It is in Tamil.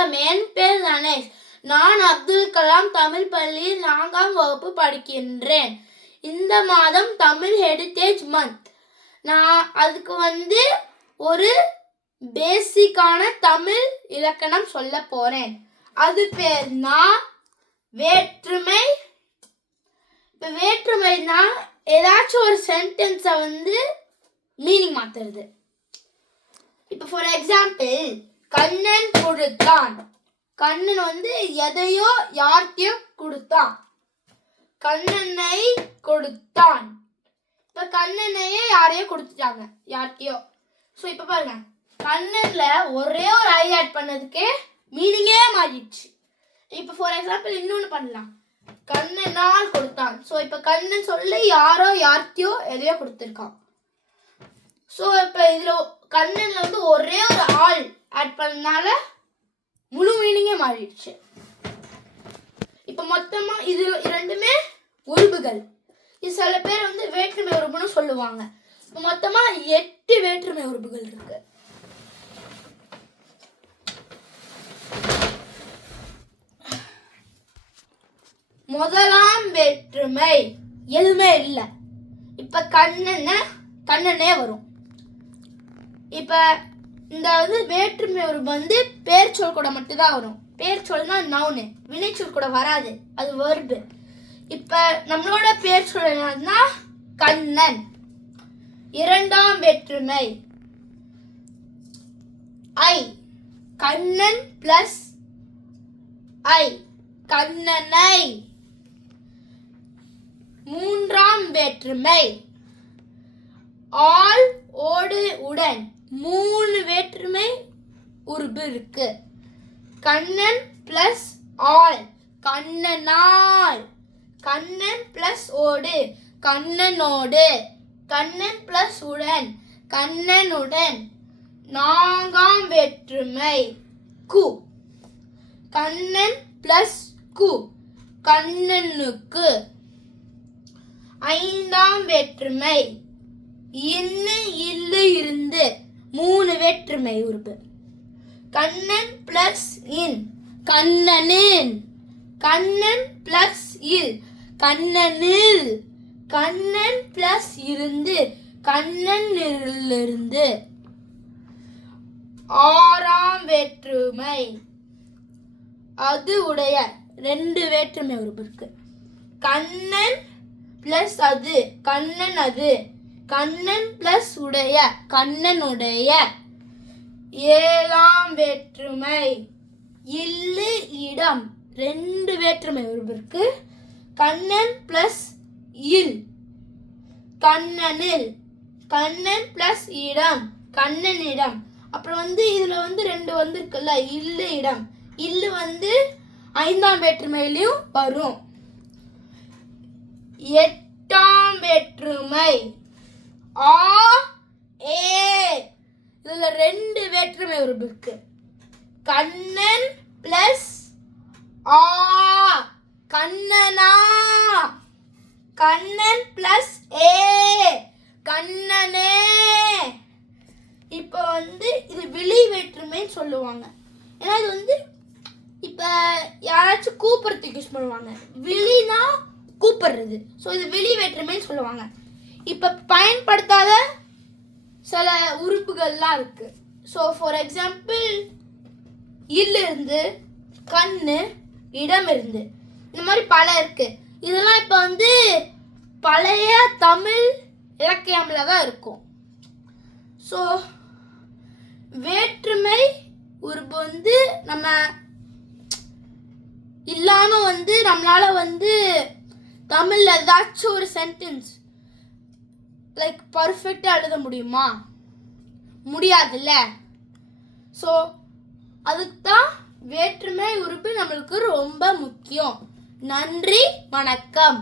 வணக்கம், என் பேர் கணேஷ். நான் அப்துல் கலாம் தமிழ் பள்ளியில் 4ஆம் வகுப்பு படிக்கின்றேன். இந்த மாதம் தமிழ் ஹெரிட்டேஜ் மந்த். நான் அதுக்கு ஒரு பேசிக்கான தமிழ் இலக்கணம் சொல்ல போறேன். அது பேர்னா வேற்றுமை. இப்போ வேற்றுமைனா ஏதாச்சும் ஒரு சென்டென்ஸை மீனிங் மாத்துறது. இப்போ ஃபார் எக்ஸாம்பிள், கண்ணன் கொடுத்தான். கண்ணன் எதையோ யார்கிட்டயோ கொடுத்தான். கண்ணனை கொடுத்தான். இப்போ கண்ணனையே யாரையோ கொடுத்துட்டாங்க, யார்கிட்டயோ. ஸோ இப்போ பாருங்க, கண்ணன்ல ஒரே ஒரு ஐ ஆட் பண்ணதுக்கே மீனிங்கே மாறிடுச்சு. இப்போ ஃபார் எக்ஸாம்பிள் இன்னொன்று பண்ணலாம், கண்ணனால் கொடுத்தான். ஸோ இப்போ கண்ணன் சொல்லி யாரோ யார்கிட்டயோ எதையோ கொடுத்துருக்கான். ஸோ இப்போ இதில் கண்ணன்ல ஒரே ஒரு ஆள் ஆட் பண்ணனால முழு மீனிங்கே மாறிடுச்சு. இப்போ மொத்தமாக இது ரெண்டுமே உருபுகள். இது சில பேர் வேற்றுமை உருபுன்னு சொல்லுவாங்க. இப்போ மொத்தமாக 8 வேற்றுமை உருபுகள் இருக்கு. முதலாம் வேற்றுமை எதுவுமே இல்லை. இப்போ கண்ணனே வரும். இப்போ இந்த வேற்றுமை உருபு பேர் சொல் கூட மட்டும்தான் வரும். பேர் சொல்னா நவுனு, வினைச்சொல் கூட வராது, அது வெர்பு. இப்போ நம்மளோட பேர் சொல் என்னன்னா கண்ணன். இரண்டாம் வேற்றுமை ஐ, கண்ணன் பிளஸ் ஐ, கண்ணனை. மூன்றாம் வேற்றுமை ஆல், ஓடு, உடன். 3 வேற்றுமை உருபு இருக்கு. கண்ணன் பிளஸ் ஆல், கண்ணனால். கண்ணன் பிளஸ் ஓடு, கண்ணனோடு. கண்ணன் பிளஸ் உடன், கண்ணனுடன். 4ஆம் வேற்றுமை கு, கண்ணன் பிளஸ் கு, கண்ணனுக்கு. 5ஆம் வேற்றுமை இன்னு, இல்லு, இருந்து. 3 வேற்றுமை உருபு. கண்ணன் பிளஸ் இன், கண்ணனின். கண்ணன் பிளஸ் இல், கண்ணனில். கண்ணன் பிளஸ் இருந்து, கண்ணனிலிருந்து. 6ஆம் வேற்றுமை அது, உடைய. 2 வேற்றுமை உருபு இருக்கு. கண்ணன் பிளஸ் அது, கண்ணன் அது. கண்ணன் பிளஸ் உடைய, கண்ணனுடைய. 7ஆம் வேற்றுமை இல்லு, இடம். 2 வேற்றுமை உருபு இருக்கு. கண்ணன் பிளஸ் இல், கண்ணனில். கண்ணன் பிளஸ் இடம், கண்ணனிடம். அப்புறம் இதுல 2 இருக்குல்ல, இல்லு, இடம். இல்லு 5ஆம் வேற்றுமையிலையும் வரும். 8ஆம் வேற்றுமை ஆ, ஏ. இதுல 2 வேற்றுமை உருபு இருக்கு. Kannan plus ah, கண்ணனா. Kannan plus A, கண்ணனே. இப்போ இது விழி வேற்றுமைன்னு சொல்லுவாங்க. ஏன்னா இது இப்போ யாராச்சும் கூப்பிடுறதுக்கு யூஸ் பண்ணுவாங்க. விழினா கூப்பிடுறது. ஸோ இது விழி வேற்றுமைன்னு சொல்லுவாங்க. இப்போ பயன்படுத்தாத சில உறுப்புகள்லாம் இருக்கு. ஸோ ஃபார் எக்ஸாம்பிள், இல்லு இருந்து, கண்ணு, இடம் இருந்து, இந்த மாதிரி பல இருக்கு. இதெல்லாம் இப்போ பழைய தமிழ் இலக்கியம்ல தான் இருக்கும். ஸோ வேற்றுமை உருபு நம்ம இல்லாம நம்மளால தமிழ்ல ஏதாச்சும் ஒரு சென்டென்ஸ் லைக் பர்ஃபெக்டா எழுத முடியுமா? முடியாதுல்ல. ஸோ அதுக்கு தான் வேற்றுமை உறுப்பு நம்மளுக்கு ரொம்ப முக்கியம். நன்றி, வணக்கம்.